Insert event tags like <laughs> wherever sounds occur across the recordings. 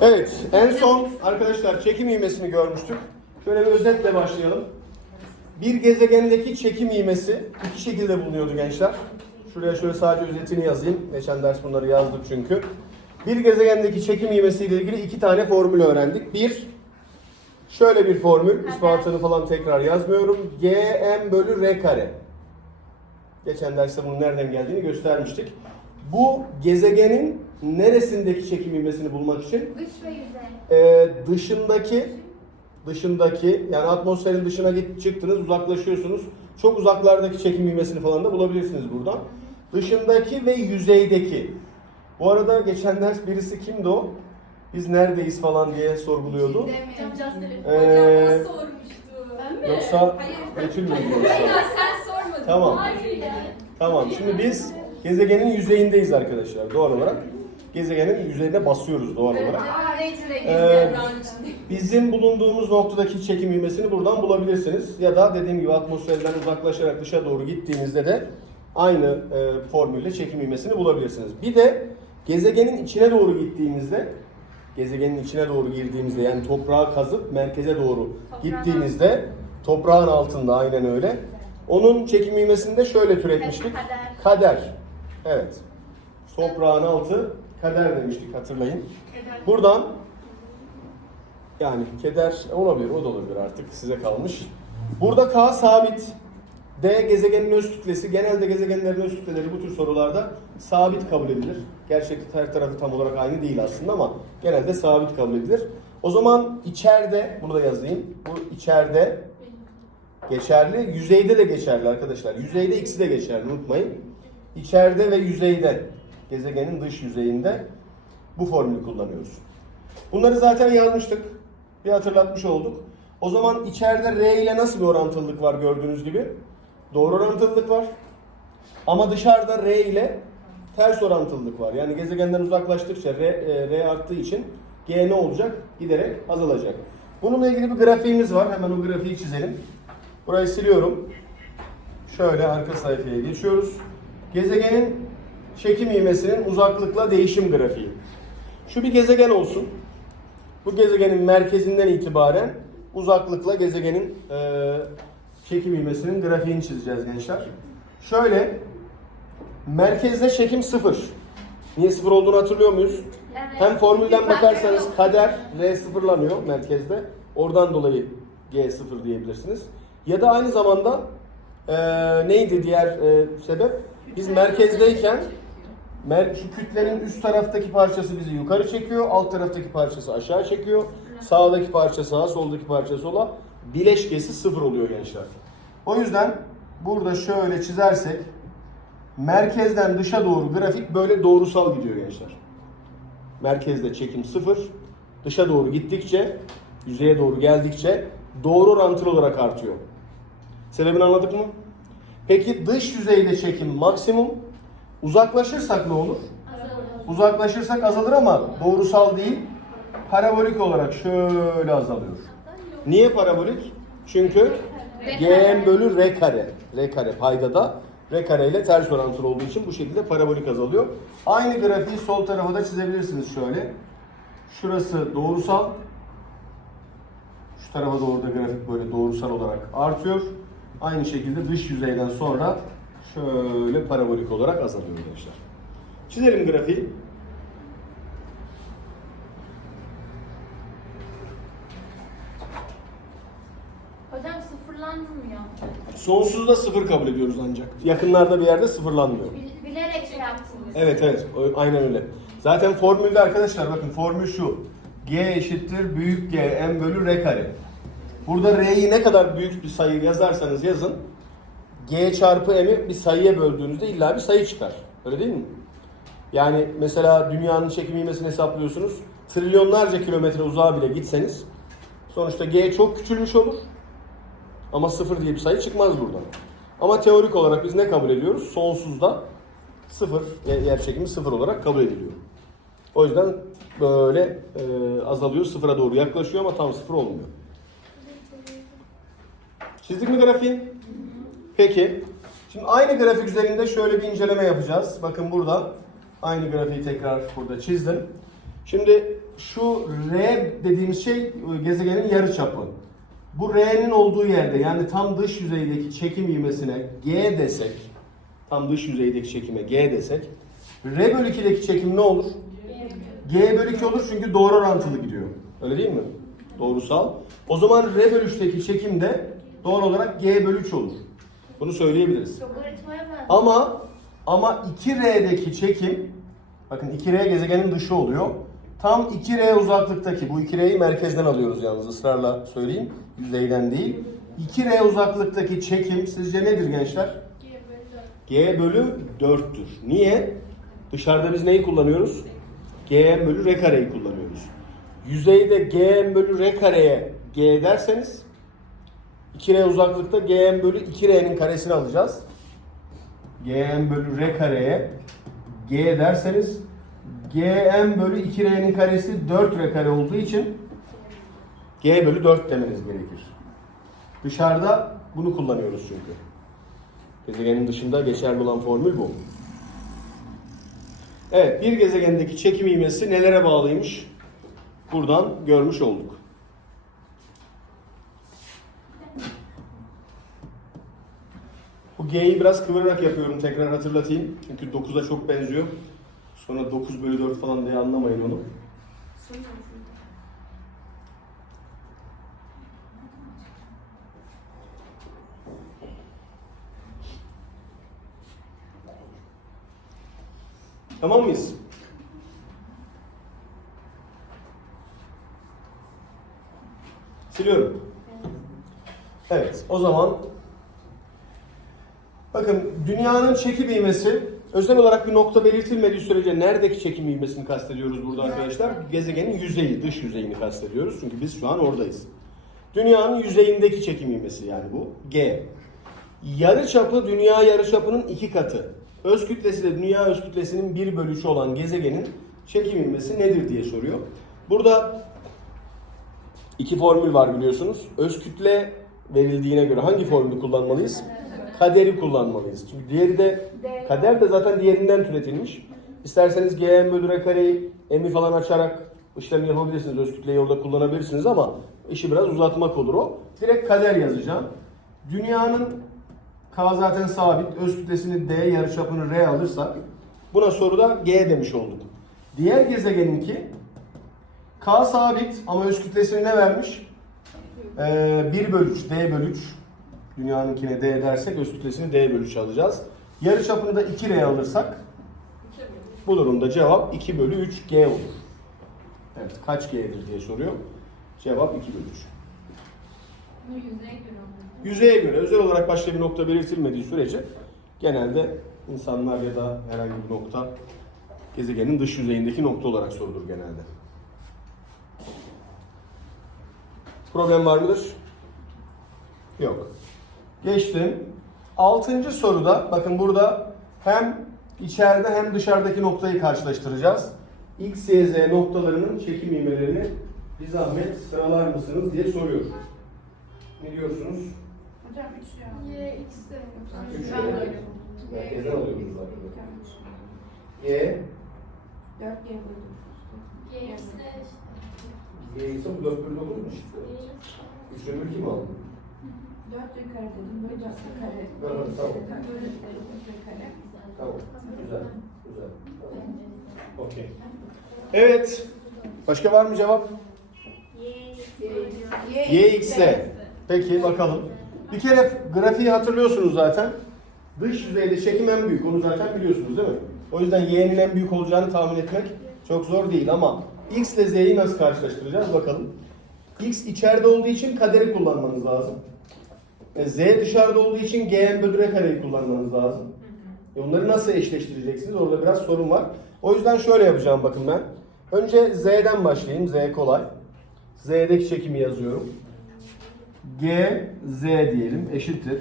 Evet, en son arkadaşlar çekim ivmesini görmüştük. Şöyle bir özetle başlayalım. Bir gezegendeki çekim ivmesi iki şekilde bulunuyordu gençler. Şuraya şöyle sadece özetini yazayım. Geçen ders bunları yazdık çünkü. Bir gezegendeki çekim ivmesiyle ilgili iki tane formül öğrendik. Bir, şöyle bir formül. ispatını falan tekrar yazmıyorum. Gm bölü r kare. Geçen derste bunun nereden geldiğini göstermiştik. Bu gezegenin neresindeki çekim ivmesini bulmak için Dış ve yüzey. ee, dışındaki dışındaki yani atmosferin dışına git, çıktınız uzaklaşıyorsunuz. Çok uzaklardaki çekim ivmesini falan da bulabilirsiniz buradan. Dışındaki ve yüzeydeki. Bu arada geçen ders birisi kimdi o? Biz neredeyiz falan diye sorguluyordu. Hocam Ee, nasıl sormuştu? Ben mi? Yoksa Hayır. Betül müydü? Hayır sen sormadın. Tamam. Hayır ya. Tamam. Şimdi biz gezegenin yüzeyindeyiz arkadaşlar doğal olarak. Gezegenin yüzeyine basıyoruz doğal olarak. Ee. <laughs> Bizim bulunduğumuz noktadaki çekim ivmesini buradan bulabilirsiniz. Ya da dediğim gibi atmosferden uzaklaşarak dışa doğru gittiğinizde de aynı e, formülle çekim ivmesini bulabilirsiniz. Bir de gezegenin içine doğru gittiğimizde, gezegenin içine doğru girdiğimizde yani toprağı kazıp merkeze doğru gittiğinizde toprağın altında aynen öyle. Onun çekim ivmesini de şöyle türetmiştik. Kader. Kader. Evet. Toprağın altı kader demiştik hatırlayın. Buradan yani keder olabilir, o da olabilir artık size kalmış. Burada K sabit. D gezegenin öz kütlesi. Genelde gezegenlerin öz kütleleri bu tür sorularda sabit kabul edilir. Gerçekte her tarafı tam olarak aynı değil aslında ama genelde sabit kabul edilir. O zaman içeride, bunu da yazayım. Bu içeride geçerli, yüzeyde de geçerli arkadaşlar. Yüzeyde ikisi de geçerli unutmayın. İçeride ve yüzeyde, gezegenin dış yüzeyinde bu formülü kullanıyoruz. Bunları zaten yazmıştık. Bir hatırlatmış olduk. O zaman içeride R ile nasıl bir orantılılık var gördüğünüz gibi? Doğru orantılılık var. Ama dışarıda R ile ters orantılılık var. Yani gezegenden uzaklaştıkça R, e, R arttığı için G ne olacak? Giderek azalacak. Bununla ilgili bir grafiğimiz var. Hemen o grafiği çizelim. Burayı siliyorum. Şöyle arka sayfaya geçiyoruz. Gezegenin çekim ivmesinin uzaklıkla değişim grafiği. Şu bir gezegen olsun. Bu gezegenin merkezinden itibaren uzaklıkla gezegenin e, çekim ivmesinin grafiğini çizeceğiz gençler. Şöyle merkezde çekim sıfır. Niye sıfır olduğunu hatırlıyor muyuz? Evet. Hem formülden bakarsanız kader R sıfırlanıyor merkezde. Oradan dolayı G sıfır diyebilirsiniz. Ya da aynı zamanda e, neydi diğer e, sebep? Biz merkezdeyken mer- şu kütlenin üst taraftaki parçası bizi yukarı çekiyor, alt taraftaki parçası aşağı çekiyor. Sağdaki parça sağa, soldaki parça sola. Bileşkesi sıfır oluyor gençler. O yüzden burada şöyle çizersek merkezden dışa doğru grafik böyle doğrusal gidiyor gençler. Merkezde çekim sıfır. Dışa doğru gittikçe, yüzeye doğru geldikçe doğru orantılı olarak artıyor. Sebebini anladık mı? Peki dış yüzeyde çekim maksimum. Uzaklaşırsak ne olur? Uzaklaşırsak azalır ama doğrusal değil, parabolik olarak şöyle azalıyor. Niye parabolik? Çünkü gm bölü r kare. R kare paydada r kare ile ters orantılı olduğu için bu şekilde parabolik azalıyor. Aynı grafiği sol tarafa da çizebilirsiniz şöyle. Şurası doğrusal. Şu tarafa doğru da grafik böyle doğrusal olarak artıyor. Aynı şekilde dış yüzeyden sonra şöyle parabolik olarak azalıyor gençler. Çizelim grafiği. Hocam sıfırlanmıyor. Sonsuzda sıfır kabul ediyoruz ancak. Yakınlarda bir yerde sıfırlanmıyor. Bil- bilerek şey yaptınız. Evet evet o- aynen öyle. Zaten formülde arkadaşlar bakın formül şu. G eşittir büyük G m bölü r kare. Burada r'yi ne kadar büyük bir sayı yazarsanız yazın. G çarpı m'i bir sayıya böldüğünüzde illa bir sayı çıkar. Öyle değil mi? Yani mesela dünyanın çekim ivmesini hesaplıyorsunuz. Trilyonlarca kilometre uzağa bile gitseniz sonuçta G çok küçülmüş olur. Ama sıfır diye bir sayı çıkmaz buradan. Ama teorik olarak biz ne kabul ediyoruz? Sonsuzda sıfır, yer yer çekimi sıfır olarak kabul ediliyor. O yüzden böyle e, azalıyor, sıfıra doğru yaklaşıyor ama tam sıfır olmuyor. Çizdik mi grafiği? Peki. Şimdi aynı grafik üzerinde şöyle bir inceleme yapacağız. Bakın burada aynı grafiği tekrar burada çizdim. Şimdi şu R dediğimiz şey e, gezegenin yarıçapı. Bu R'nin olduğu yerde yani tam dış yüzeydeki çekim ivmesine G desek, tam dış yüzeydeki çekime G desek, R bölü 2'deki çekim ne olur? G bölü 2 olur çünkü doğru orantılı gidiyor. Öyle değil mi? Doğrusal. O zaman R bölü 3'teki çekim de doğal olarak G bölü 3 olur. Bunu söyleyebiliriz. Ama ama 2R'deki çekim bakın 2R gezegenin dışı oluyor. Tam 2R uzaklıktaki bu 2R'yi merkezden alıyoruz yalnız ısrarla söyleyeyim. Yüzeyden değil. 2R uzaklıktaki çekim sizce nedir gençler? G bölü 4'tür. Niye? Dışarıda biz neyi kullanıyoruz? Gm bölü r kareyi kullanıyoruz. Yüzeyde Gm bölü r kareye G derseniz 2R uzaklıkta Gm bölü 2R'nin karesini alacağız. Gm bölü r kareye G derseniz Gm bölü 2R'nin karesi 4R kare olduğu için G bölü 4 demeniz gerekir. Dışarıda bunu kullanıyoruz çünkü. Gezegenin dışında geçerli olan formül bu. Evet, bir gezegendeki çekim ivmesi nelere bağlıymış? Buradan görmüş olduk. G'yi biraz kıvırarak yapıyorum. Tekrar hatırlatayım. Çünkü 9'a çok benziyor. Sonra 9 bölü 4 falan diye anlamayın onu. Tamam mıyız? Siliyorum. Evet, o zaman bakın dünyanın çekim ivmesi özel olarak bir nokta belirtilmediği sürece neredeki çekim ivmesini kastediyoruz burada arkadaşlar? Gezegenin yüzeyi, dış yüzeyini kastediyoruz. Çünkü biz şu an oradayız. Dünyanın yüzeyindeki çekim ivmesi yani bu. G. Yarıçapı dünya yarıçapının iki katı. Öz kütlesi de dünya öz kütlesinin 1 bölü 3 olan gezegenin çekim ivmesi nedir diye soruyor. Burada iki formül var biliyorsunuz. Öz kütle verildiğine göre hangi formülü kullanmalıyız? Kaderi kullanmalıyız. Çünkü diğeri de kader de zaten diğerinden türetilmiş. İsterseniz gm bölü kareyi emi falan açarak işlemi yapabilirsiniz. Öz kütleyi orada kullanabilirsiniz ama işi biraz uzatmak olur o. Direkt kader yazacağım. Dünyanın K zaten sabit. Öz kütlesini D, yarıçapını R alırsak buna soruda G demiş olduk. Diğer gezegeninki K sabit ama öz kütlesini ne vermiş? Ee, 1 bölü 3, D bölü 3. Dünyanınkine D dersek öz kütlesini D bölü 3 alacağız. Yarıçapını da 2R alırsak bu durumda cevap 2 bölü 3 G olur. Evet kaç G'dir diye soruyor. Cevap 2 bölü 3. Bu yüzeye göre. Yüzeye göre özel olarak başka bir nokta belirtilmediği sürece genelde insanlar ya da herhangi bir nokta gezegenin dış yüzeyindeki nokta olarak sorulur genelde. Problem var mıdır? Yok. Geçtim. Altıncı soruda bakın burada hem içeride hem dışarıdaki noktayı karşılaştıracağız. X, Y, Z noktalarının çekim ivmelerini bir zahmet sıralar mısınız diye soruyor. Ne diyorsunuz? Hocam 3 ya. Y, X de. Üç Ben de öyle. Merkezden alıyoruz zaten. Y, 4 G bölü. Y, de. Y ise bu 4 bölü 9 mu işte? 3 bölü kim aldı? 4 kare dedim. Böyle 4 kare. Evet, tamam. Böyle 4 kare. Tamam. Güzel. Güzel. Okey. Evet. Başka var mı cevap? Y, X, Z. Peki bakalım. Bir kere grafiği hatırlıyorsunuz zaten. Dış yüzeyde çekim en büyük. Onu zaten biliyorsunuz değil mi? O yüzden Y'nin en büyük olacağını tahmin etmek çok zor değil ama X ile Z'yi nasıl karşılaştıracağız bakalım. X içeride olduğu için kaderi kullanmanız lazım. E, Z dışarıda olduğu için Gm bölü R kareyi kullanmanız lazım. E, onları nasıl eşleştireceksiniz? Orada biraz sorun var. O yüzden şöyle yapacağım bakın ben. Önce Z'den başlayayım. Z kolay. Z'deki çekimi yazıyorum. G, Z diyelim eşittir.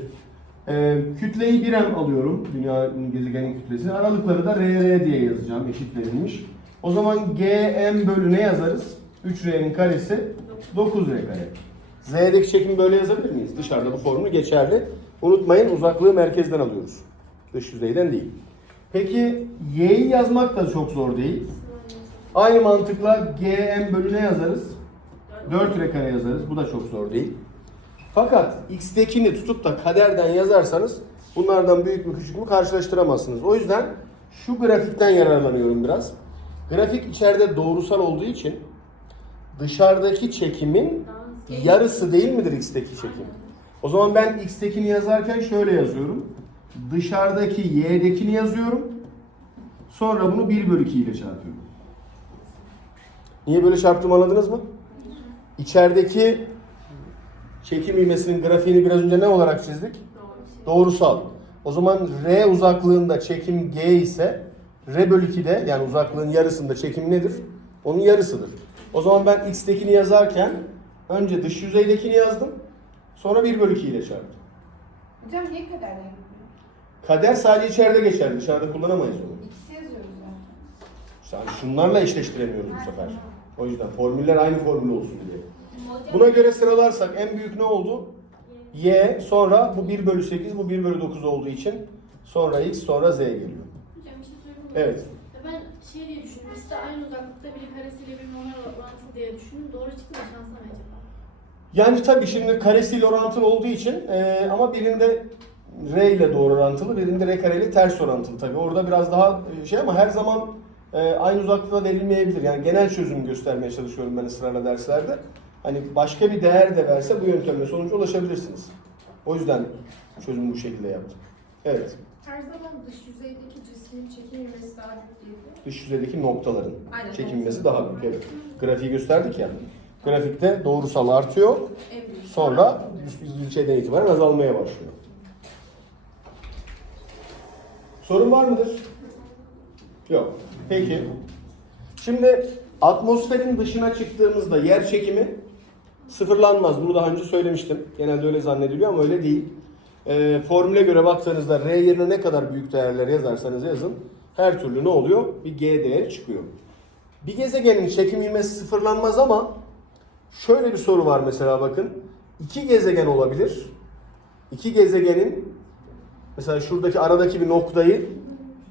Ee, kütleyi 1M alıyorum. Dünyanın gezegenin kütlesini. Aralıkları da RR diye yazacağım. Eşit verilmiş. O zaman GM bölü ne yazarız? 3R'nin karesi 9R kare. Z'deki çekimi böyle yazabilir miyiz? Dışarıda bu formül geçerli. Unutmayın uzaklığı merkezden alıyoruz. Dış yüzeyden değil. Peki Y'yi yazmak da çok zor değil. Aynı mantıkla gm bölü ne yazarız? 4 r kare yazarız. Bu da çok zor değil. Fakat x'tekini tutup da kaderden yazarsanız bunlardan büyük mü küçük mü karşılaştıramazsınız. O yüzden şu grafikten yararlanıyorum biraz. Grafik içeride doğrusal olduğu için dışarıdaki çekimin yarısı değil midir x'teki çekim? O zaman ben x'tekini yazarken şöyle yazıyorum. Dışarıdaki y'dekini yazıyorum. Sonra bunu 1 bölü 2 ile çarpıyorum. Niye böyle çarptım anladınız mı? İçerideki çekim ivmesinin grafiğini biraz önce ne olarak çizdik? Doğrusal. O zaman R uzaklığında çekim G ise R bölü 2'de yani uzaklığın yarısında çekim nedir? Onun yarısıdır. O zaman ben X'tekini yazarken önce dış yüzeydekini yazdım. Sonra 1 bölü 2 ile çarptım. Hocam niye kaderden yapıyor? Kader sadece içeride geçer. Dışarıda kullanamayız onu. İkisi yazıyoruz zaten. İşte hani şunlarla eşleştiremiyoruz bu sefer. O yüzden formüller aynı formül olsun diye. Buna göre sıralarsak en büyük ne oldu? Y, sonra bu 1 bölü 8, bu 1 bölü 9 olduğu için sonra X, sonra Z geliyor. Hocam bir şey söyleyeyim mi? Evet. Ben şey diye düşündüm. İşte aynı uzaklıkta biri karesiyle bir normal orantılı diye düşündüm. Doğru çıktı mı şansa mı acaba? Yani tabii şimdi karesiyle orantılı olduğu için e, ama birinde R ile doğru orantılı, birinde R kareyle ters orantılı tabii. Orada biraz daha e, şey ama her zaman e, aynı uzaklıkta verilmeyebilir. Yani genel çözüm göstermeye çalışıyorum ben ısrarla derslerde. Hani başka bir değer de verse bu yöntemle sonuca ulaşabilirsiniz. O yüzden çözümü bu şekilde yaptım. Evet. Her zaman dış yüzeydeki cismin çekilmemesi daha büyük değil mi? dış yüzeydeki noktaların Aynen. çekilmesi daha büyük. Evet. Grafiği gösterdik ya. Grafikte doğrusal artıyor. Sonra şeyden itibaren azalmaya başlıyor. Sorun var mıdır? Yok. Peki. Şimdi atmosferin dışına çıktığımızda yer çekimi sıfırlanmaz. Bunu daha önce söylemiştim. Genelde öyle zannediliyor ama öyle değil. Ee, formüle göre baktığınızda R yerine ne kadar büyük değerler yazarsanız yazın her türlü ne oluyor? Bir G değeri çıkıyor. Bir gezegenin çekim ivmesi sıfırlanmaz ama şöyle bir soru var mesela bakın. İki gezegen olabilir. İki gezegenin mesela şuradaki aradaki bir noktayı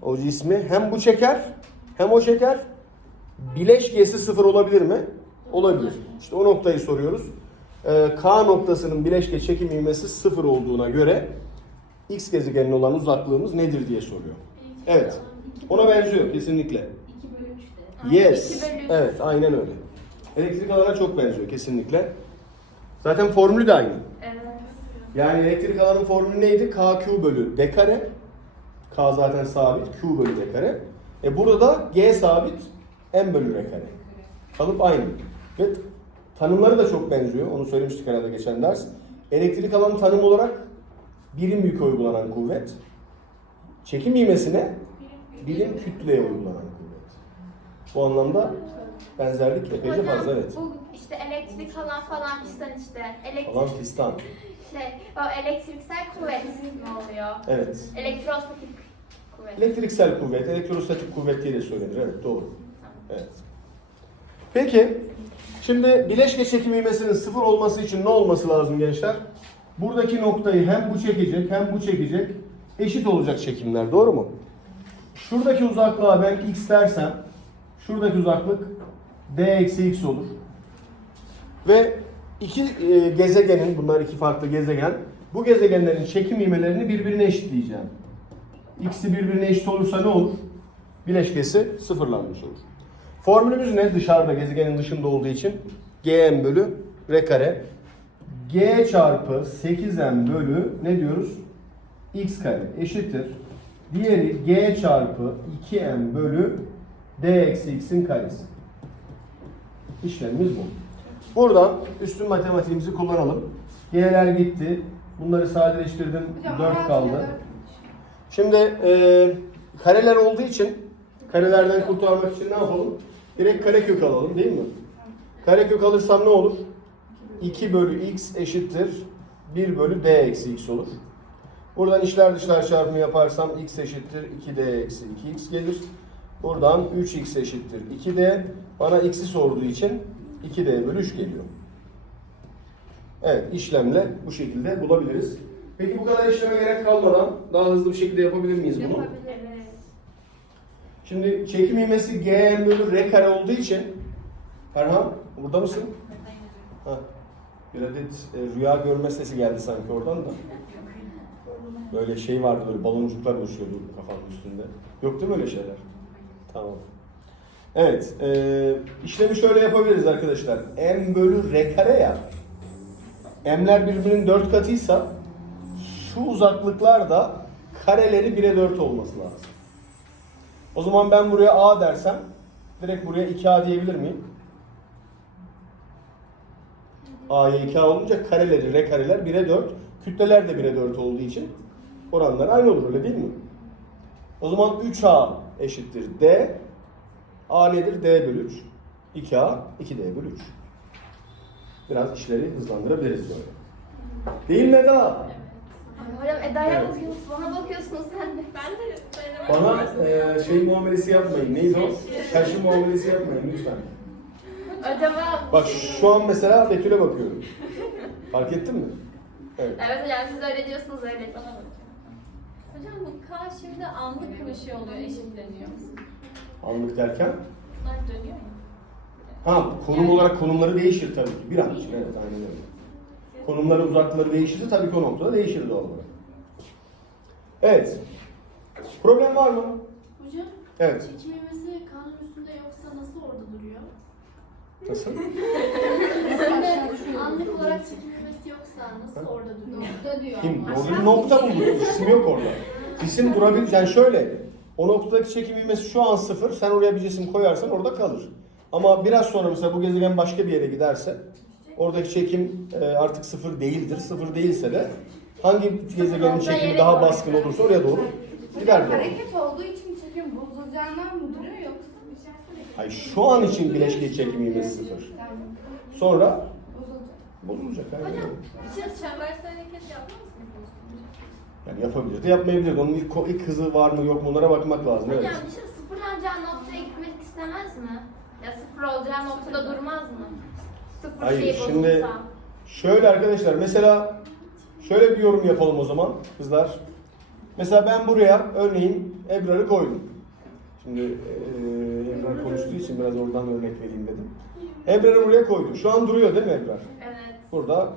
o cismi hem bu çeker hem o çeker. Bileşkesi sıfır olabilir mi? Olabilir. İşte o noktayı soruyoruz. Ee, K noktasının bileşke çekim ivmesi sıfır olduğuna göre X gezegenine olan uzaklığımız nedir diye soruyor. Evet. Ona benziyor kesinlikle. 2 bölü 3'te. Yes. Evet, aynen öyle. Elektrik alana çok benziyor kesinlikle. Zaten formülü de aynı. Evet. Yani elektrik alanın formülü neydi? KQ bölü D kare. K zaten sabit. Q bölü D kare. E burada da G sabit. M bölü R kare. Kalıp aynı. Ve tanımları da çok benziyor. Onu söylemiştik herhalde geçen ders. Elektrik alanı tanım olarak birim yükü uygulanan kuvvet. Çekim ivmesine birim kütleye uygulanan kuvvet. Bu anlamda benzerlik epeyce Hocam, fazla evet. Bu işte elektrik alan falan fistan işte. Elektrik, Alan fistan. şey, o elektriksel kuvvet mi oluyor? Evet. Elektrostatik kuvvet. Elektriksel kuvvet, elektrostatik kuvvet diye de söylenir. Evet doğru. Evet. Peki, şimdi bileşke çekim ivmesinin sıfır olması için ne olması lazım gençler? Buradaki noktayı hem bu çekecek hem bu çekecek. Eşit olacak çekimler. Doğru mu? Şuradaki uzaklığa ben x dersem şuradaki uzaklık d eksi x olur. Ve iki e, gezegenin, bunlar iki farklı gezegen, bu gezegenlerin çekim ivmelerini birbirine eşitleyeceğim. X'i birbirine eşit olursa ne olur? Bileşkesi sıfırlanmış olur. Formülümüz ne? Dışarıda, gezegenin dışında olduğu için gm bölü r kare. g çarpı 8m bölü ne diyoruz? x kare eşittir. Diğeri g çarpı 2m bölü d eksi x'in karesi. İşlemimiz bu. Buradan üstün matematiğimizi kullanalım. G'ler gitti. Bunları sadeleştirdim. Hocam 4 16 kaldı. dört. Şimdi e, kareler olduğu için karelerden kurtarmak için ne yapalım? Direkt karekök alalım değil mi? Karekök alırsam ne olur? 2 bölü x eşittir 1 bölü d eksi x olur. Buradan içler dışlar çarpımı yaparsam x eşittir 2d eksi 2x gelir. Buradan 3x eşittir 2d. Bana x'i sorduğu için 2d bölü 3 geliyor. Evet işlemle bu şekilde bulabiliriz. Peki bu kadar işleme gerek kalmadan daha hızlı bir şekilde yapabilir miyiz bunu? Evet. Şimdi çekim ivmesi G bölü R kare olduğu için Erhan burada mısın? Ha. Bir adet e, rüya görme sesi geldi sanki oradan da. Böyle şey vardı böyle baloncuklar uçuyordu kafanın üstünde. Yok değil mi öyle şeyler? Tamam. Evet, e, işlemi şöyle yapabiliriz arkadaşlar. M bölü R kare ya. M'ler birbirinin 4 katıysa şu uzaklıklar da kareleri 1'e 4 olması lazım. O zaman ben buraya A dersem direkt buraya 2A diyebilir miyim? A'ya 2A olunca kareleri, R kareler 1'e 4. Kütleler de 1'e 4 olduğu için oranlar aynı olur öyle değil mi? O zaman 3A eşittir D. A nedir? D bölü 3. 2A, 2D bölü 3. Biraz işleri hızlandırabiliriz böyle. Değil mi Eda? Hocam Eda'ya Evet. bakıyorsunuz, bana bakıyorsunuz sen de. Ben de dayanamadım. Bana e, şey muamelesi yapmayın. Neydi o? Şaşı muamelesi yapmayın lütfen. Hocama... Bak şu an mesela Betül'e bakıyorum. Fark ettin mi? Evet. Evet hocam siz öyle diyorsunuz öyle. Bana bakıyor. Hocam bu K şimdi anlık bir şey oluyor, eşitleniyor. Anlık derken. Bunlar dönüyor ya. Ha konum olarak konumları değişir tabii ki. Bir an için evet aynen öyle. Konumları uzaklıkları değişirse tabii ki o noktada değişir doğal olarak. Evet. Problem var mı? Hocam, Evet. çekim ivmesi K'nın üstünde yoksa nasıl orada duruyor? Nasıl? <laughs> Üstünde anlık olarak çekim nasıl orada duruyor? Nokta diyor Kim? ama. Orada bir nokta buldu. Cisim yok orada. Cisim durabilir. Yani şöyle. O noktadaki çekim ivmesi şu an sıfır. Sen oraya bir cisim koyarsan orada kalır. Ama biraz sonra mesela bu gezegen başka bir yere giderse oradaki çekim e, artık sıfır değildir. Sıfır değilse de hangi gezegenin olduğu çekimi yere daha doğru. baskın olursa oraya doğru gider doğru. hareket olduğu için çekim bozulacağından mı duruyor yoksa? Hayır şu an için bileşke çekim ivmesi sıfır. Sonra Bozulacak. aynen öyle. Siz çembersel hareket yapmaz mısınız? Yani yapabilirdi, yapmayabilirdi. Onun ilk, ilk hızı var mı yok mu onlara bakmak lazım. Evet. Hocam şimdi sıfırlanacağı noktaya gitmek istemez mi? Ya sıfır olacağı noktada durmaz mı? Sıfır Hayır, şey şimdi- bozulsa. Şöyle arkadaşlar mesela şöyle bir yorum yapalım o zaman kızlar. Mesela ben buraya örneğin Ebrar'ı koydum. Şimdi eee Ebrar konuştuğu için biraz oradan örnek vereyim dedim. Ebrar'ı buraya koydum. Şu an duruyor değil mi Ebrar? Evet. Burada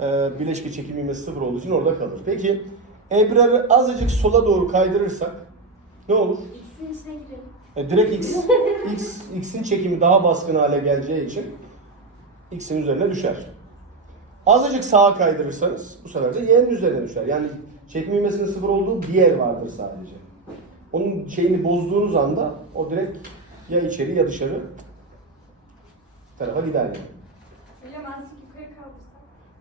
eee bileşke çekim ivmesi sıfır olduğu için orada kalır. Peki Ebrar'ı azıcık sola doğru kaydırırsak ne olur? İçine girelim. E, direkt X, X, X'in çekimi daha baskın hale geleceği için X'in üzerine düşer. Azıcık sağa kaydırırsanız bu sefer de Y'nin üzerine düşer. Yani çekim ivmesinin sıfır olduğu bir yer vardır sadece. Onun şeyini bozduğunuz anda o direkt ya içeri ya dışarı tarafa gider yani.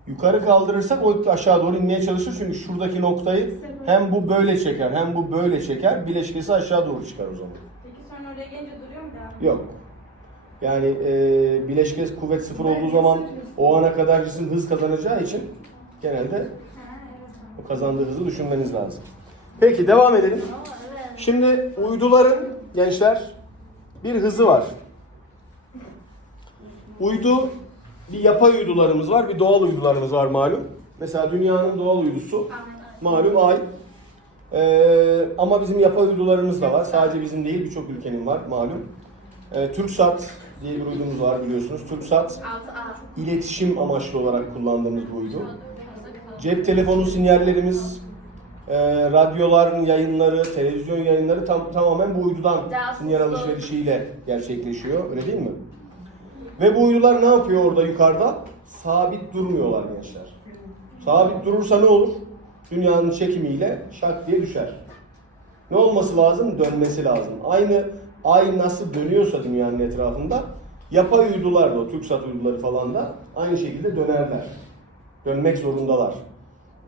Yukarı kaldırırsak o aşağı doğru inmeye çalışır çünkü şuradaki noktayı hem bu böyle çeker hem bu böyle çeker. Bileşkesi aşağı doğru çıkar o zaman. Peki sonra oraya gelince duruyor mu daha? Yok. Yani e, bileşke kuvvet sıfır olduğu zaman o ana kadar cisim hız kazanacağı için genelde o kazandığı hızı düşünmeniz lazım. Peki devam edelim. Şimdi uyduların gençler bir hızı var. Uydu bir yapay uydularımız var, bir doğal uydularımız var malum. Mesela dünyanın doğal uydusu malum ay. Ee, ama bizim yapay uydularımız da var. Sadece bizim değil birçok ülkenin var malum. Ee, TürkSat diye bir uydumuz var biliyorsunuz. TürkSat 6A. iletişim amaçlı olarak kullandığımız bu uydu. Cep telefonu sinyallerimiz, e, radyoların yayınları, televizyon yayınları tam, tamamen bu uydudan sinyal alışverişiyle gerçekleşiyor. Öyle değil mi? Ve bu uydular ne yapıyor orada yukarıda? Sabit durmuyorlar gençler. Sabit durursa ne olur? Dünyanın çekimiyle şak diye düşer. Ne olması lazım? Dönmesi lazım. Aynı ay nasıl dönüyorsa dünyanın etrafında yapay uydular da TürkSat uyduları falan da aynı şekilde dönerler. Dönmek zorundalar.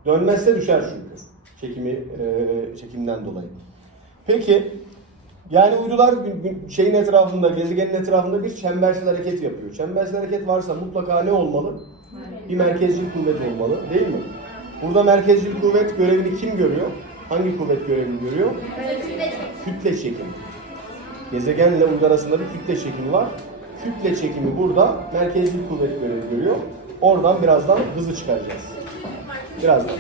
Dönmezse düşer çünkü. Çekimi e, çekimden dolayı. Peki yani uydular şeyin etrafında, gezegenin etrafında bir çembersel hareket yapıyor. Çembersel hareket varsa mutlaka ne olmalı? Bir merkezcil kuvvet olmalı, değil mi? Burada merkezcil kuvvet görevini kim görüyor? Hangi kuvvet görevini görüyor? Kütle çek. Kütle çekimi. Gezegenle uydu arasında bir kütle çekimi var. Kütle çekimi burada merkezcil kuvvet görevi görüyor. Oradan birazdan hızı çıkaracağız. Birazdan.